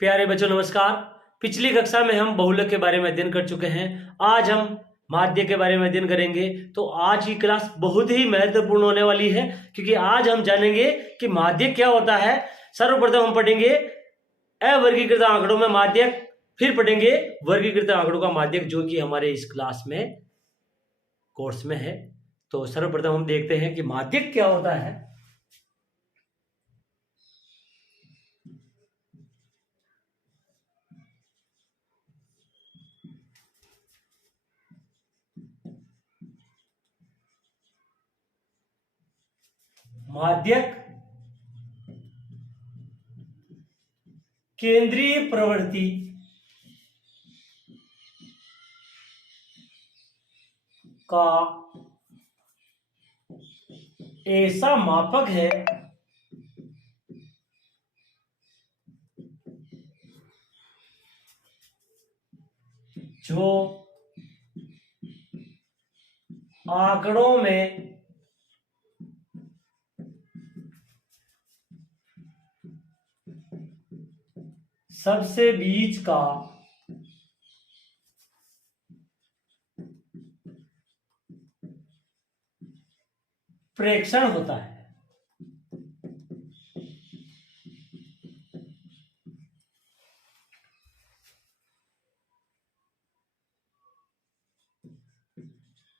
प्यारे बच्चों नमस्कार। पिछली कक्षा में हम बहुलक के बारे में अध्ययन कर चुके हैं। आज हम माध्य के बारे में अध्ययन करेंगे। तो आज की क्लास बहुत ही महत्वपूर्ण होने वाली है, क्योंकि आज हम जानेंगे कि माध्य क्या होता है। सर्वप्रथम हम पढ़ेंगे अवर्गीकृत आंकड़ों में माध्यक, फिर पढ़ेंगे वर्गीकृत आंकड़ों का माध्यक, जो कि हमारे इस क्लास में कोर्स में है। तो सर्वप्रथम हम देखते हैं कि माध्यक क्या होता है। माध्यक केंद्रीय प्रवृत्ति का ऐसा मापक है जो आंकड़ों में सबसे बीच का प्रेक्षण होता है।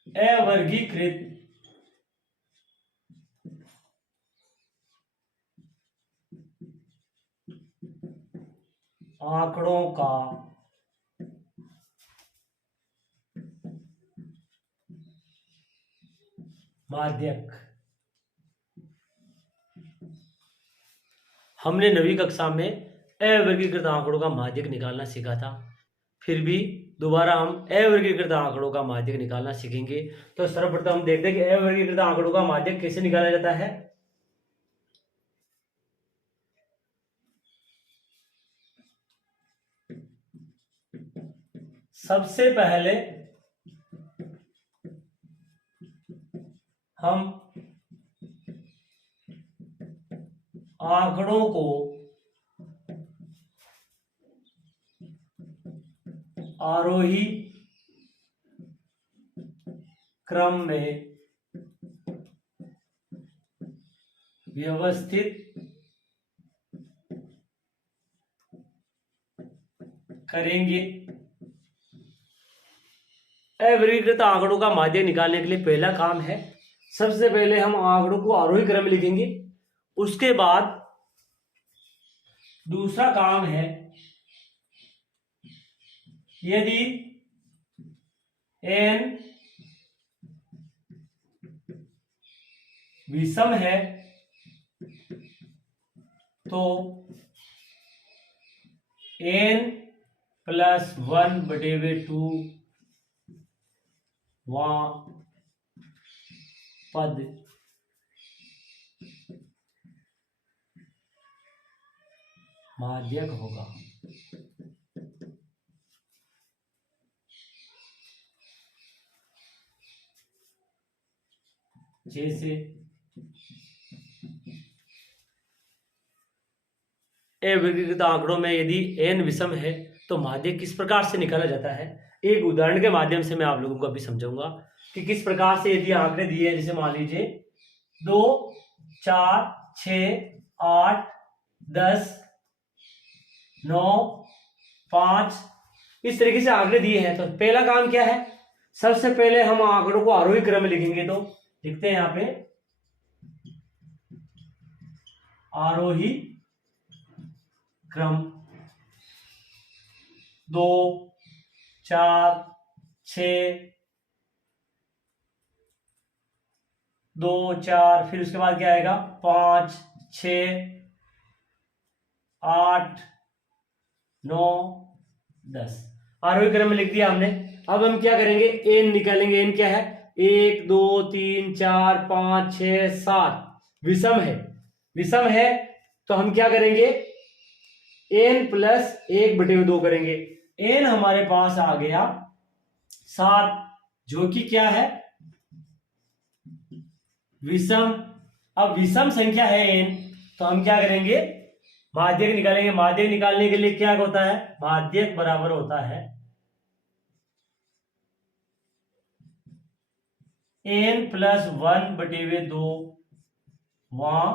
अवर्गीकृत आंकड़ों का माध्यक। हमने 9वीं कक्षा में अवर्गीकृत आंकड़ों का माध्यक निकालना सीखा था। फिर भी दोबारा हम अवर्गीकृत आंकड़ों का माध्यक निकालना सीखेंगे। तो सर्वप्रथम हम देखते हैं कि अवर्गीकृत आंकड़ों का माध्यक कैसे निकाला जाता है। सबसे पहले हम आंकड़ों को आरोही क्रम में व्यवस्थित करेंगे। अवर्गीकृत आंकड़ों का माध्यक निकालने के लिए पहला काम है, सबसे पहले हम आंकड़ों को आरोही क्रम में लिखेंगे। उसके बाद दूसरा काम है, यदि n विषम है तो n+1/2 वहां पद माध्यक होगा। जैसे अवर्गीकृत आंकड़ों में यदि n विषम है तो माध्यक किस प्रकार से निकाला जाता है, एक उदाहरण के माध्यम से मैं आप लोगों को अभी समझाऊंगा कि किस प्रकार से यदि आंकड़े दिए हैं। जैसे मान लीजिए 2, 4, 6, 8, 10, 9, 5, इस तरीके से आंकड़े दिए हैं। तो पहला काम क्या है, सबसे पहले हम आंकड़ों को आरोही क्रम में लिखेंगे। तो लिखते हैं यहां पे आरोही क्रम 2, 4, 6, 2, 4, फिर उसके बाद क्या आएगा 5, 6, 8, 9, 10 आरोही क्रम में लिख दिया हमने। अब हम क्या करेंगे, n निकालेंगे। n क्या है, 1, 2, 3, 4, 5, 6, 7 विषम है तो हम क्या करेंगे, n+1/2 करेंगे। n हमारे पास आ गया 7, जो कि क्या है, विषम। अब विषम संख्या है n, तो हम क्या करेंगे, माध्यक निकालेंगे। माध्यक निकालने के लिए क्या होता है, माध्यक बराबर होता है n+1/2 वहां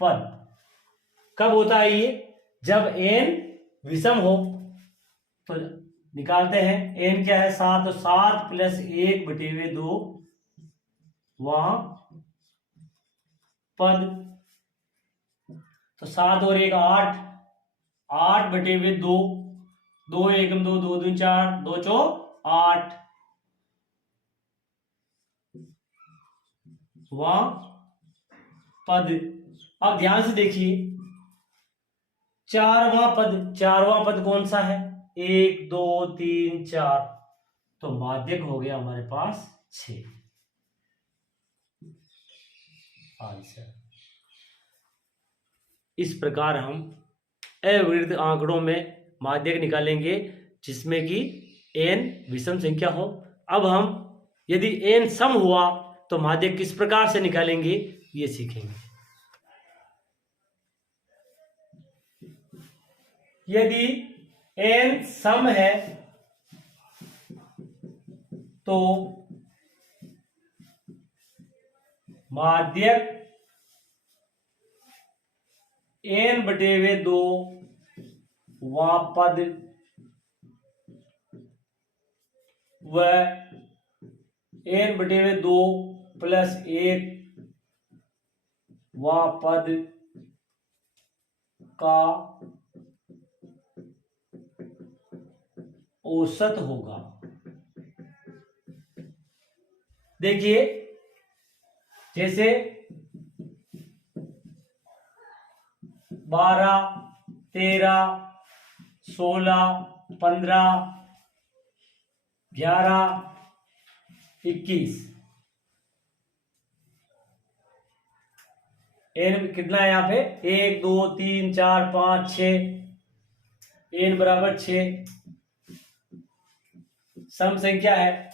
पद। कब होता है ये, जब n विषम हो। तो निकालते हैं, n क्या है 7, तो 7+1/2 वहां पद। तो 7 और 1 8, 8/2, 2 एकम 2, 2 दूनी 4, 2 चौक 8 वहां पद। अब ध्यान से देखिए, चारवां पद कौन सा है, 1 2 3 4, तो माध्यक हो गया हमारे पास 6। आंसर। इस प्रकार हम अविरुद्ध आंकड़ों में माध्यक निकालेंगे जिसमें कि n विषम संख्या हो। अब हम यदि n सम हुआ तो माध्यक किस प्रकार से निकालेंगे ये सीखेंगे। यदि n सम है तो माध्यक n/2 वहां पद व n/2 + 1 वहां पद का औसत होगा। देखिए, जैसे 12 13 16 15 11 21, एन कितना है यहाँ पे 1 2 3 4 5 6, एन बराबर 6 सम संख्या है।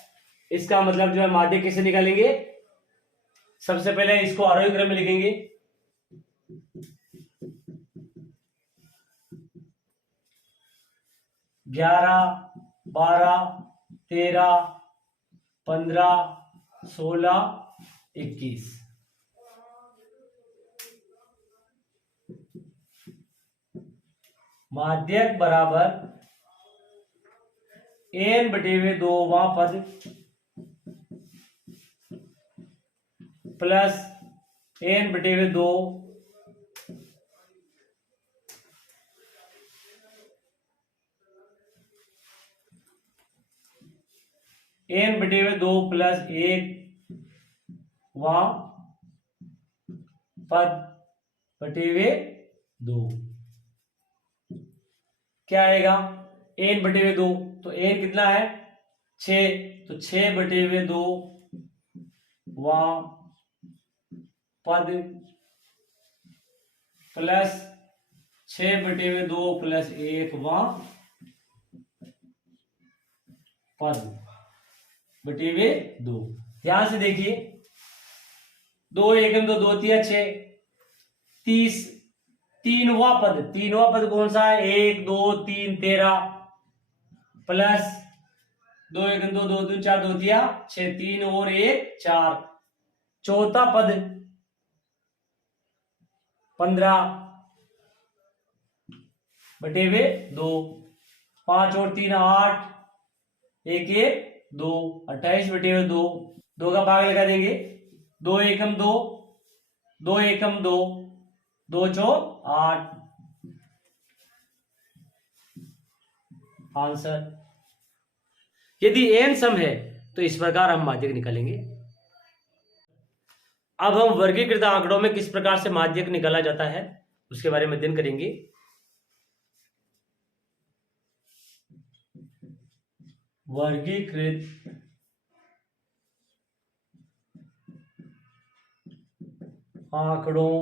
इसका मतलब जो है माध्यक कैसे निकालेंगे, सबसे पहले इसको आरोही क्रम में लिखेंगे। ग्यारह 12 13 15 16 21, माध्यक बराबर n/2 वहां पद प्लस n/2 n/2 + 1 वहां पद बटेवे 2। क्या आएगा n/2, तो n कितना है 6, तो 6/2 वहां पद प्लस 6/2 + 1 वहां पद बटेवे 2। ध्यान से देखिए, 2 एकम 2 2 3 6, 30 तीनवा पद कौन सा है 1 2 3 13 प्लस 2 एकम 2 2 2 4 2 3 6, 3 और 1 4, चौथा पद 15/2, 5 और 3 8, 1 1 2, 28/2, 2 का भाग लगा देंगे, 2 एकम 2 2 एकम 2, 2 चौक 8, आंसर। यदि n सम है तो इस प्रकार हम माध्यक निकालेंगे। अब हम वर्गीकृत आंकड़ों में किस प्रकार से माध्यक निकाला जाता है उसके बारे में अध्ययन करेंगे। वर्गीकृत आंकड़ों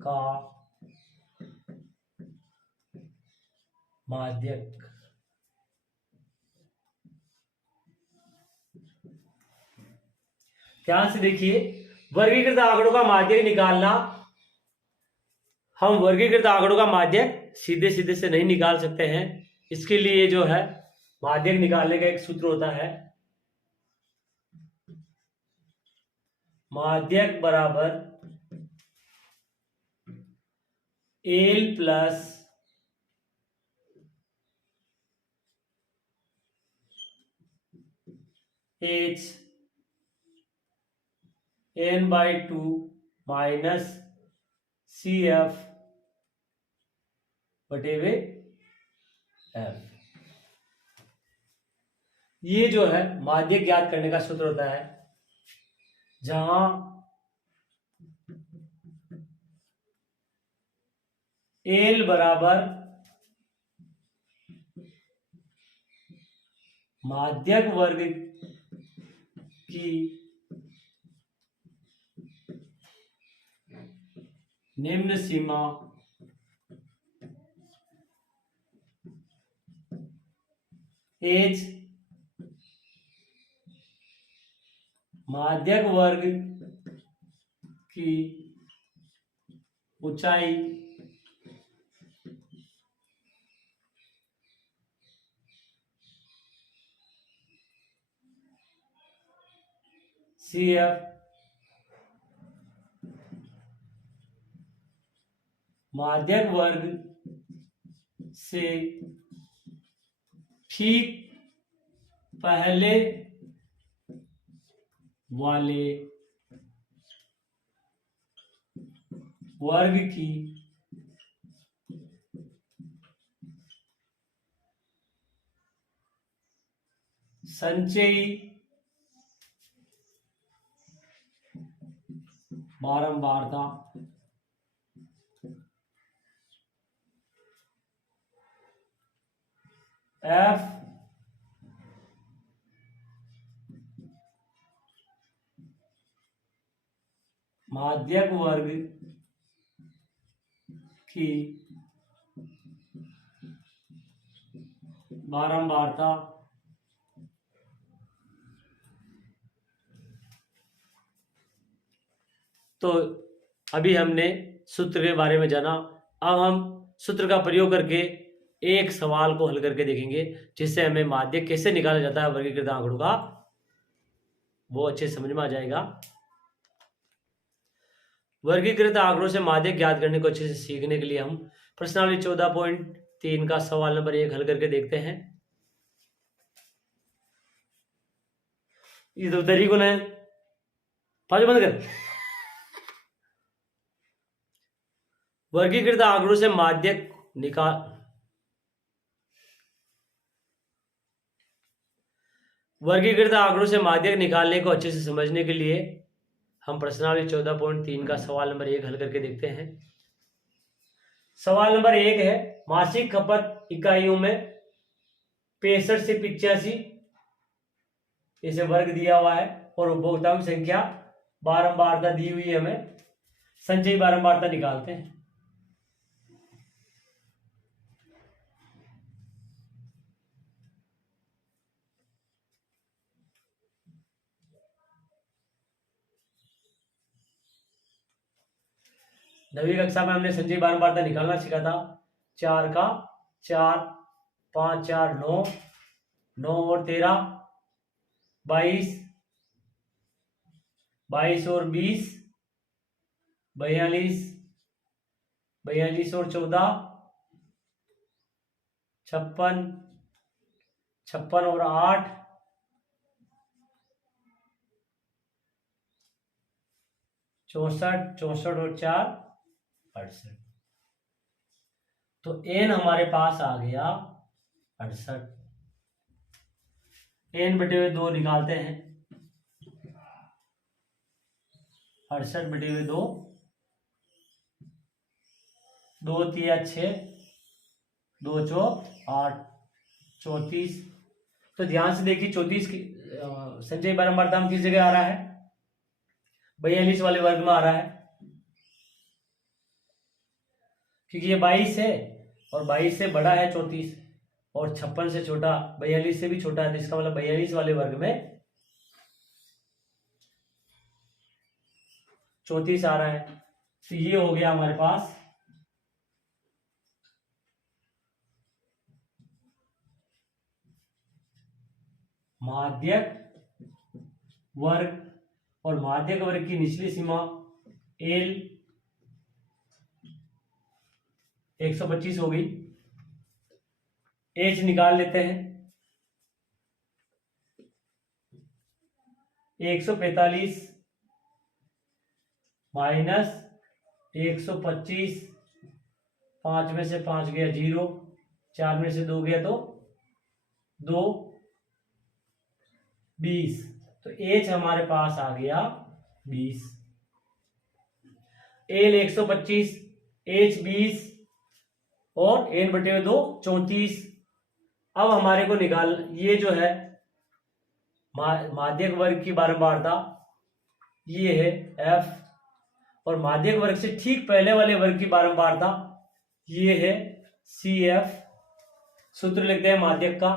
का माध्यक। ध्यान से देखिए, वर्गीकृत आंकड़ों का माध्यक निकालना, हम वर्गीकृत आंकड़ों का माध्यक सीधे सीधे से नहीं निकाल सकते हैं। इसके लिए जो है माध्यक निकालने का एक सूत्र होता है, माध्यक बराबर L plus H N by 2 minus C F बटे वे एफ। ये जो है माध्यक ज्ञात करने का सूत्र होता है, जहां एल बराबर माध्यक वर्ग की निम्न सीमा एच माध्यक वर्ग की ऊंचाई सी एफ माध्यक वर्ग से ठीक पहले वाले वर्ग की संचयी बारंबारता एफ माध्यक वर्ग की बारंबारता तो अभी हमने सूत्र के बारे में जाना। अब हम सूत्र का प्रयोग करके एक सवाल को हल करके देखेंगे, जिससे हमें माध्यक कैसे निकाला जाता है वर्गीकृत आंकड़ों का, वो अच्छे समझ में आ जाएगा। वर्गीकृत आंकड़ों से माध्यक ज्ञात करने को अच्छे से सीखने के लिए हम प्रश्नावली 14.3 का सवाल नंबर 1 हल करके देखते हैं। ये तो उधर को है, पाँच बंद कर। वर्गीकृत आंकड़ों से माध्यक वर्गीकृत आंकड़ों से माध्यक निकालने को अच्छे से समझने के लिए हम प्रश्नावली 14.3 का सवाल नंबर 1 हल करके देखते हैं। सवाल नंबर 1 है, मासिक खपत इकाइयों में 65 से 85 इसे वर्ग दिया हुआ है और उपभोक्ताओं की संख्या बारंबारता दी हुई है। हमें संचयी बारंबारता निकालते हैं। नवीं कक्षा में हमने संचयी बारंबारता निकालना सीखा था। 4 का 4, 5 4 9, 9 और 13 22, 22 और 20 42, 42 और 14 56, 56 और 8 64, 64 और 4 68। तो एन हमारे पास आ गया 68। एन बटे हुए 2 निकालते हैं। 68 बटे हुए 2, 2 3 6, 2 4 8, 34। तो ध्यान से देखिए 34 की संचयी बारंबारता हम किस जगह आ रहा है, 42 वाले वर्ग में आ रहा है, क्योंकि ये 22 है और 22 से बड़ा है 34 और 56 से छोटा 42 से भी छोटा है, तो इसका मतलब 42 वाले वर्ग में 34 आ रहा है। तो ये हो गया हमारे पास माध्यक वर्ग, और माध्यक वर्ग की निचली सीमा एल 125 हो गई। एच निकाल लेते हैं। 145 माइनस 125, 5 में से 5 गया 0, 4 में से 2 गया तो 2, 20। तो एच हमारे पास आ गया 20। एल 125, एच 20 और एन बटे 2 34। अब हमारे को निकाल, ये जो है माध्यक वर्ग की बारंबारता ये है एफ, और माध्यक वर्ग से ठीक पहले वाले वर्ग की बारंबारता ये है सी एफ। सूत्र लिखते हैं माध्यक का।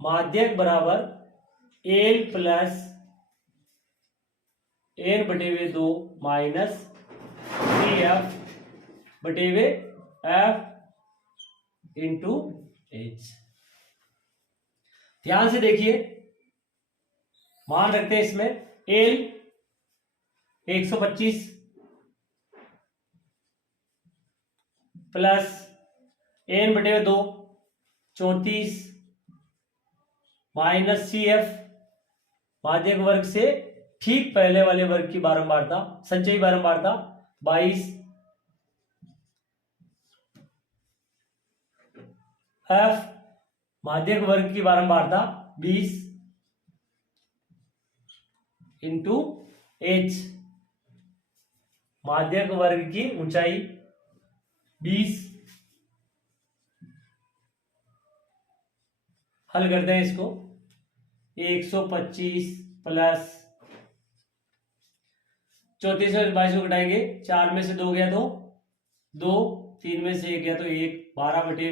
माध्यक बराबर एल प्लस एन बटे 2 माइनस सी एफ बटे एफ इंटू एच। ध्यान से देखिए, मान रखते हैं इसमें एल 125 प्लस एन बटे 2 34 माइनस सी एफ, माध्यक वर्ग से ठीक पहले वाले वर्ग की बारंबारता, संचयी बारंबारता 22, एफ माध्यक वर्ग की बारंबारता 20 इंटू एच, माध्यक वर्ग की ऊंचाई 20। हल करते हैं इसको। 125 प्लस 34 में 22 को घटाएंगे, 4 में से 2 गया तो 2, 3 में से 1 गया तो 1, 12 बटे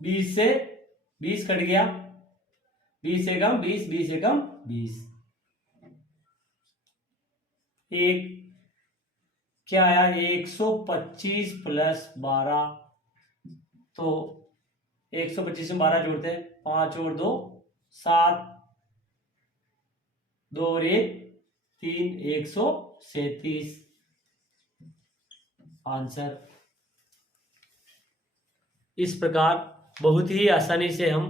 20 से 20 कट गया, 20 से कम 20, 20 से कम 20, 1 क्या आया 125 प्लस 12, तो 125 में 12 जोड़ते हैं, 5 और 2 7, 2 और 1 3, 137 आंसर। इस प्रकार बहुत ही आसानी से हम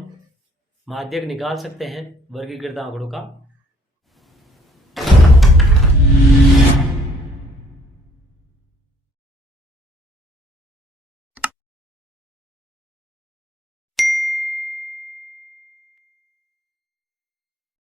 माध्यक निकाल सकते हैं वर्गीकृत आंकड़ों का।